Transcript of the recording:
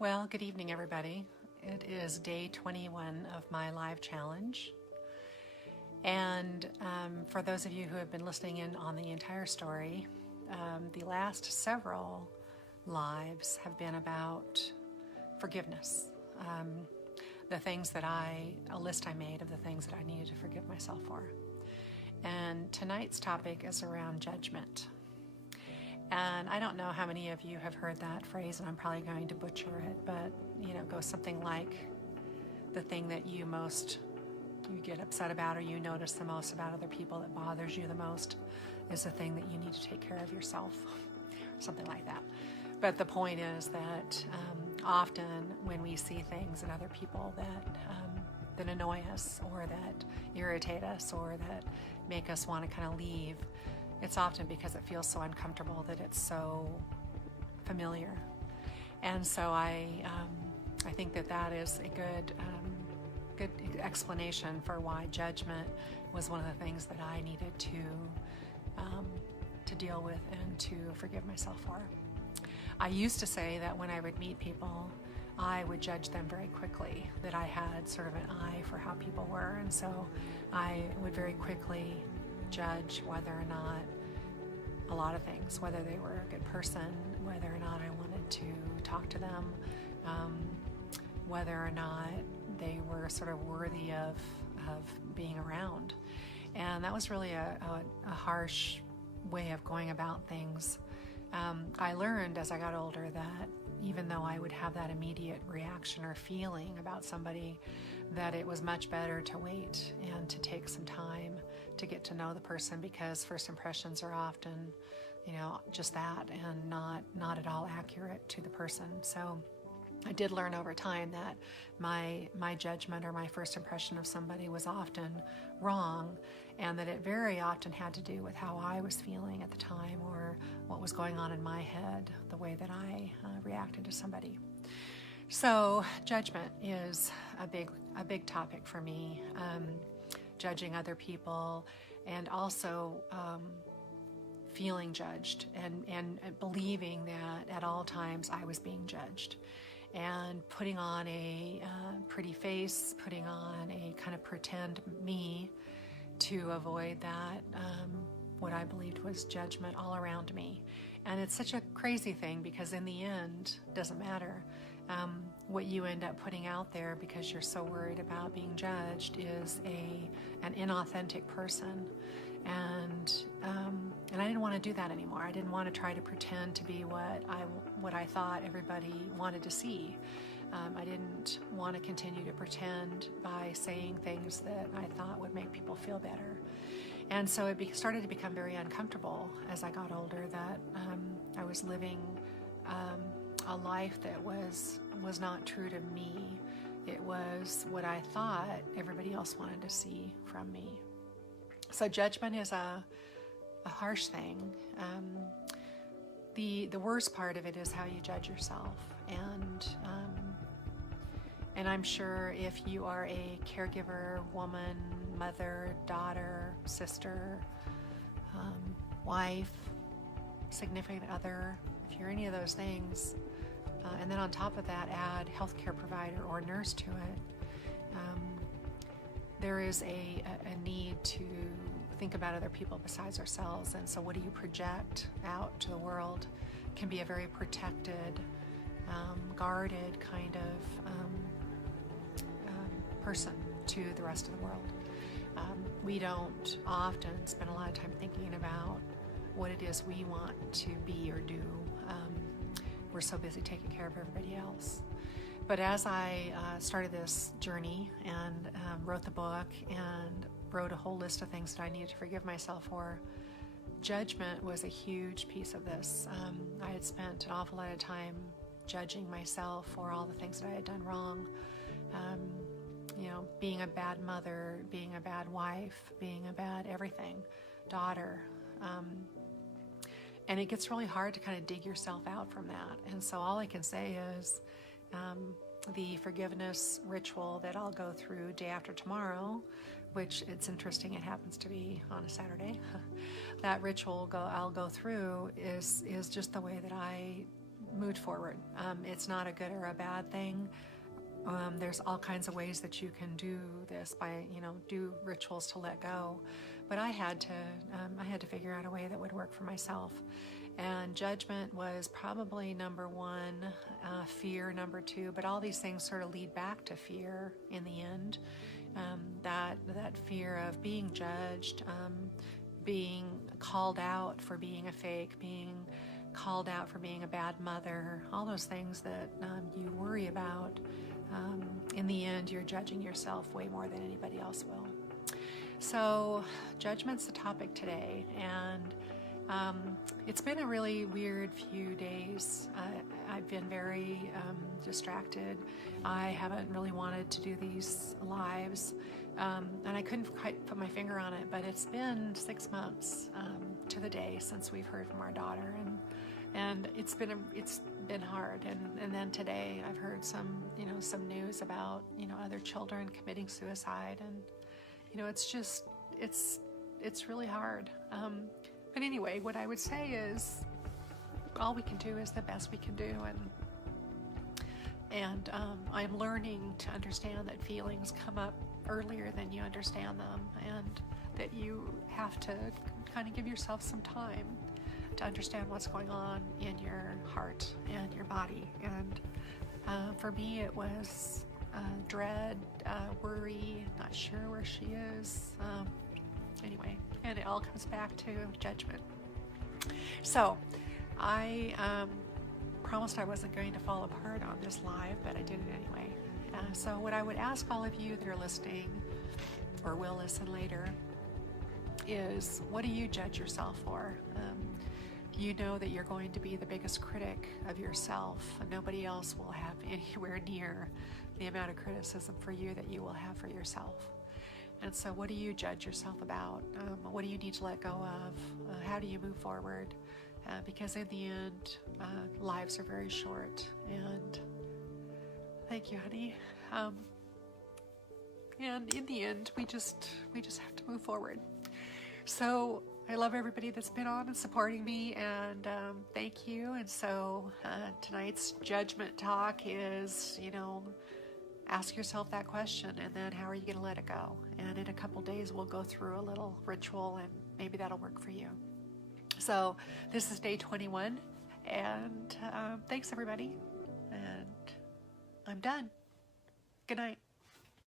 Well, good evening, everybody. It is day 21 of my live challenge. And for those of you who have been listening in on the entire story, the last several lives have been about forgiveness. A list I made of the things that I needed to forgive myself for. And tonight's topic is around judgment. And I don't know how many of you have heard that phrase, and I'm probably going to butcher it, but it goes something like the thing that you get upset about or you notice the most about other people that bothers you the most is the thing that you need to take care of yourself, something like that. But the point is that often when we see things in other people that annoy us or that irritate us or that make us want to kind of leave, it's often because it feels so uncomfortable that it's so familiar. And so I think that is a good explanation for why judgment was one of the things that I needed to deal with and to forgive myself for. I used to say that when I would meet people, I would judge them very quickly, that I had sort of an eye for how people were, and so I would very quickly judge whether or not a lot of things, whether they were a good person, whether or not I wanted to talk to them, whether or not they were sort of worthy of being around. And that was really a harsh way of going about things. I learned as I got older that even though I would have that immediate reaction or feeling about somebody, that it was much better to wait and to take some time to get to know the person, because first impressions are often, just that and not at all accurate to the person. So I did learn over time that my judgment or my first impression of somebody was often wrong, and that it very often had to do with how I was feeling at the time or what was going on in my head, the way that I reacted to somebody. So judgment is a big topic for me, judging other people, and also feeling judged and believing that at all times I was being judged, and putting on a pretty face, putting on a kind of pretend me to avoid that, what I believed was judgment all around me. And it's such a crazy thing, because in the end, it doesn't matter. What you end up putting out there because you're so worried about being judged is an inauthentic person. And I didn't want to do that anymore. I didn't want to try to pretend to be what I thought everybody wanted to see. I didn't want to continue to pretend by saying things that I thought would make people feel better. And so it started to become very uncomfortable as I got older, that I was living a life that was not true to me. It was what I thought everybody else wanted to see from me. So judgment is a harsh thing. The worst part of it is how you judge yourself. And I'm sure if you are a caregiver, woman, mother, daughter, sister, wife, significant other, if you're any of those things, and then on top of that add healthcare provider or nurse to it, there is a need to think about other people besides ourselves. And so what do you project out to the world can be a very protected, guarded kind of person to the rest of the world. We don't often spend a lot of time thinking about what it is we want to be or do. We're so busy taking care of everybody else. But as I started this journey and wrote the book and wrote a whole list of things that I needed to forgive myself for, judgment was a huge piece of this. I had spent an awful lot of time judging myself for all the things that I had done wrong. Being a bad mother, being a bad wife, being a bad everything, daughter. And it gets really hard to kind of dig yourself out from that. And so all I can say is the forgiveness ritual that I'll go through day after tomorrow, which it's interesting, it happens to be on a Saturday. That ritual I'll go through is just the way that I moved forward. It's not a good or a bad thing. There's all kinds of ways that you can do this by, do rituals to let go. But I had to figure out a way that would work for myself. And judgment was probably number one, fear number two, but all these things sort of lead back to fear in the end. That fear of being judged, being called out for being a fake, being called out for being a bad mother, all those things that you worry about. In the end, you're judging yourself way more than anybody else will. So judgment's the topic today, and it's been a really weird few days. I've been very distracted. I haven't really wanted to do these lives, and I couldn't quite put my finger on it, but it's been 6 months to the day since we've heard from our daughter, and it's been hard. And then today I've heard some news about other children committing suicide, and it's really hard. But anyway, what I would say is all we can do is the best we can do, and I'm learning to understand that feelings come up earlier than you understand them, and that you have to kind of give yourself some time to understand what's going on in your heart and your body. And for me, it was dread, worry, not sure where she is. Anyway, and it all comes back to judgment. So I promised I wasn't going to fall apart on this live, but I did it anyway. So what I would ask all of you that are listening or will listen later is, what do you judge yourself for? You know that you're going to be the biggest critic of yourself, and nobody else will have anywhere near the amount of criticism for you that you will have for yourself. And so what do you judge yourself about? What do you need to let go of? How do you move forward? Because in the end, lives are very short. And thank you, honey. And in the end, we just have to move forward. So I love everybody that's been on and supporting me, and thank you. And so tonight's judgment talk is, ask yourself that question, and then how are you going to let it go? And in a couple days, we'll go through a little ritual, and maybe that'll work for you. So this is day 21, and thanks, everybody. And I'm done. Good night.